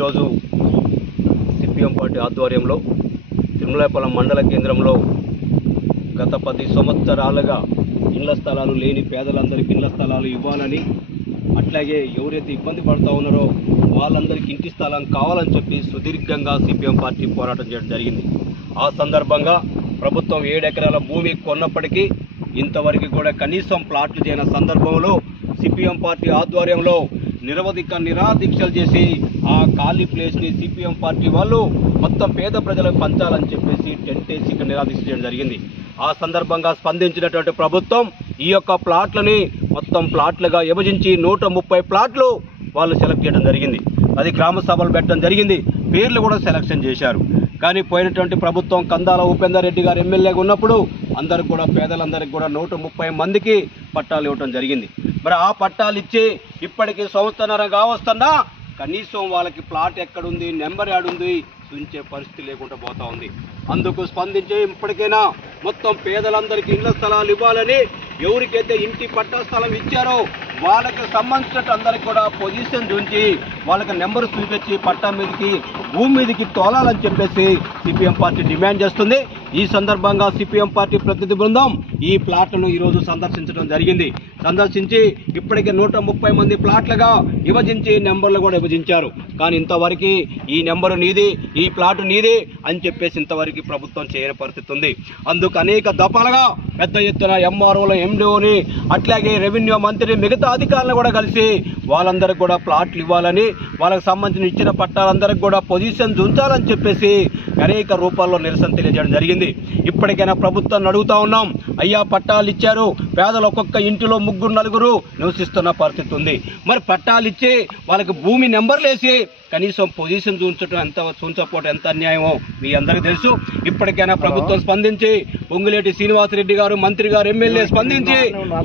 ఈరోజు CPM party ఆధ్వర్యంలో తిరుమలాయపాలెం మండల కేంద్రంలో గత పది సంవత్సరాలుగా ఇళ్ళ స్థలాలు లేని పేదలందరికీ ఇళ్ళ స్థలాలు ఇవ్వాలని అట్లాగే ఎవరైతే ఇబ్బంది పడుతూ ఉన్నారో వాళ్ళందరికీ ఇంటి స్థలం కావాలని చెప్పి సుదీర్ఘంగా సిపిఎం పార్టీ పోరాటం చేయడం జరిగింది. ఆ సందర్భంగా ప్రభుత్వం ఏడెకరాల భూమి కొన్నప్పటికీ ఇంతవరకు కూడా కనీసం ప్లాట్లు చేయని సందర్భంలో సిపిఎం పార్టీ ఆధ్వర్యంలో నిరవధిక నిరాదీక్షలు చేసి ఆ ఖాళీ ప్లేస్ని సిపిఎం పార్టీ వాళ్ళు మొత్తం పేద ప్రజలకు పంచాలని చెప్పేసి టెంట్ వేసి ఇక్కడ నిరాదీక్ష చేయడం జరిగింది. ఆ సందర్భంగా స్పందించినటువంటి ప్రభుత్వం ఈ యొక్క ప్లాట్లని మొత్తం ప్లాట్లుగా విభజించి నూట ముప్పై ప్లాట్లు వాళ్ళు సెలెక్ట్ చేయడం జరిగింది. అది గ్రామ సభలు పెట్టడం జరిగింది. పేర్లు కూడా సెలక్షన్ చేశారు. కానీ పోయినటువంటి ప్రభుత్వం కందాల ఉపేందర్ రెడ్డి గారు ఎమ్మెల్యేగా ఉన్నప్పుడు అందరికి కూడా పేదలందరికీ కూడా నూట ముప్పై మందికి పట్టాలు ఇవ్వడం జరిగింది. మరి ఆ పట్టాలు ఇచ్చి ఇప్పటికి సంవత్సరం కావస్తున్నా కనీసం వాళ్ళకి ప్లాట్ ఎక్కడుంది నెంబర్ యాడుంది చూంచే పరిస్థితి లేకుండా పోతా ఉంది. అందుకు స్పందించి ఇప్పటికైనా మొత్తం పేదలందరికీ ఇళ్ళ స్థలాలు ఇవ్వాలని ఎవరికైతే ఇంటి పట్టా స్థలం ఇచ్చారో వాళ్ళకి సంబంధించినట్టు అందరికి కూడా పొజిషన్ చూంచి వాళ్ళకి నెంబర్ చూపించి పట్టా మీదకి భూమి మీదకి తోలాలని చెప్పేసి సిపిఎం పార్టీ డిమాండ్ చేస్తుంది. ఈ సందర్భంగా సిపిఎం పార్టీ ప్రతినిధి బృందం ఈ ప్లాట్లను ఈరోజు సందర్శించడం జరిగింది. సందర్శించి ఇప్పటికే నూట ముప్పై మంది ప్లాట్లుగా విభజించి నెంబర్లు కూడా విభజించారు. కానీ ఇంతవరకు ఈ నెంబరు నీది ఈ ప్లాట్ నీది అని చెప్పేసి ఇంతవరకు ప్రభుత్వం చేయని పరిస్థితి ఉంది. అందుకు అనేక దఫాలుగా పెద్ద ఎత్తున ఎంఆర్ఓలు ఎండిఓని అట్లాగే రెవెన్యూ మంత్రి మిగతా అధికారులను కూడా కలిసి వాళ్ళందరికి కూడా ప్లాట్లు ఇవ్వాలని వాళ్ళకి సంబంధించిన ఇచ్చిన పట్టాలందరికి కూడా పొజిషన్స్ ఉంచాలని చెప్పేసి అనేక రూపాల్లో నిరసన తెలియజేయడం జరిగింది. ఇప్పటికైనా ప్రభుత్వాన్ని అడుగుతా ఉన్నాం అయ్యా పట్టాలు ఇచ్చారు పేదలు ఒక్కొక్క ఇంటిలో ముగ్గురు నలుగురు నివసిస్తున్న పరిస్థితి ఉంది. మరి పట్టాలు ఇచ్చి వాళ్ళకి భూమి నెంబర్లు వేసి కనీసం పొజిషన్ చూంచడం ఎంత చూంచకపోవడం ఎంత అన్యాయమో మీ అందరికీ తెలుసు. ఇప్పటికైనా ప్రభుత్వం స్పందించి పొంగులేటి శ్రీనివాసరెడ్డి గారు మంత్రి గారు ఎమ్మెల్యే స్పందించి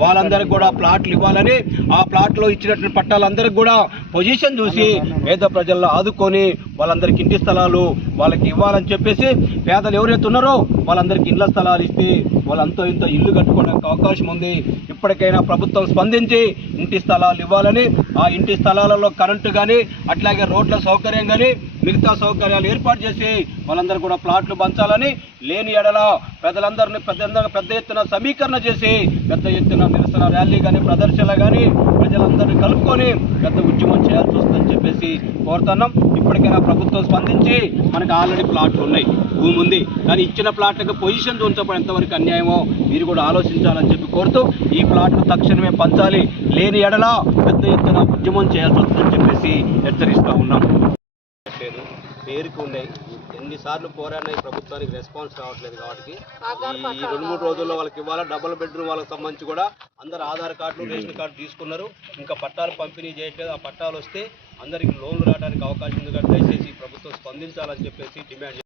వాళ్ళందరికీ కూడా ప్లాట్లు ఇవ్వాలని ఆ ప్లాట్లో ఇచ్చినటువంటి పట్టాలందరికీ కూడా పొజిషన్ చూసి పేద ప్రజల్లో ఆదుకొని వాళ్ళందరికీ ఇంటి స్థలాలు వాళ్ళకి ఇవ్వాలని చెప్పేసి పేదలు ఎవరైతే ఉన్నారో వాళ్ళందరికీ ఇళ్ళ స్థలాలు ఇస్తే వాళ్ళంతో ఇంత ఇల్లు కట్టుకోవడానికి అవకాశం ఉంది. ఇప్పటికైనా ప్రభుత్వం స్పందించి ఇంటి స్థలాలు ఇవ్వాలని ఆ ఇంటి స్థలాలలో కరెంటు కానీ అట్లాగే రోడ్ల సౌకర్యం కానీ మిగతా సౌకర్యాలు ఏర్పాటు చేసి వాళ్ళందరూ కూడా ప్లాట్లు పంచాలని లేని ఎడల పెద్దలందరినీ పెద్ద పెద్ద ఎత్తున సమీకరణ చేసి పెద్ద ఎత్తున నిరసన ర్యాలీ కానీ ప్రదర్శనలు కానీ ప్రజలందరినీ కలుపుకొని పెద్ద ఉద్యమం చేయాల్సి వస్తుందని చెప్పేసి కోరుతున్నాం. ఇప్పటికైనా ప్రభుత్వం స్పందించి మనకు ఆల్రెడీ ప్లాట్లు ఉన్నాయి. భూమి ఉంది. కానీ ఇచ్చిన ప్లాట్లకు పొజిషన్ ఉంచడం ఎంతవరకు అన్యాయమో మీరు కూడా ఆలోచించాలని చెప్పి కోరుతూ ఈ ప్లాట్లు తక్షణమే పంచాలి. లేని ఎడల పెద్ద ఎత్తున ఉద్యమం చేయాల్సి వస్తుందని చెప్పేసి హెచ్చరిస్తూ ఉన్నాం. లేదు పేరుకు ఉన్నాయి ఎన్నిసార్లు పోరాడినా ఈ ప్రభుత్వానికి రెస్పాన్స్ రావట్లేదు కాబట్టి ఈ రెండు మూడు రోజుల్లో వాళ్ళకి ఇవ్వాలా? డబుల్ బెడ్రూమ్ వాళ్ళకి సంబంధించి కూడా అందరు ఆధార్ కార్డులు రేషన్ కార్డు తీసుకున్నారు. ఇంకా పట్టాలు పంపిణీ చేయట్లేదు. ఆ పట్టాలు వస్తే అందరికి లోన్లు రావడానికి అవకాశం ఉంది. కాబట్టి దయచేసి ప్రభుత్వం స్పందించాలని చెప్పేసి డిమాండ్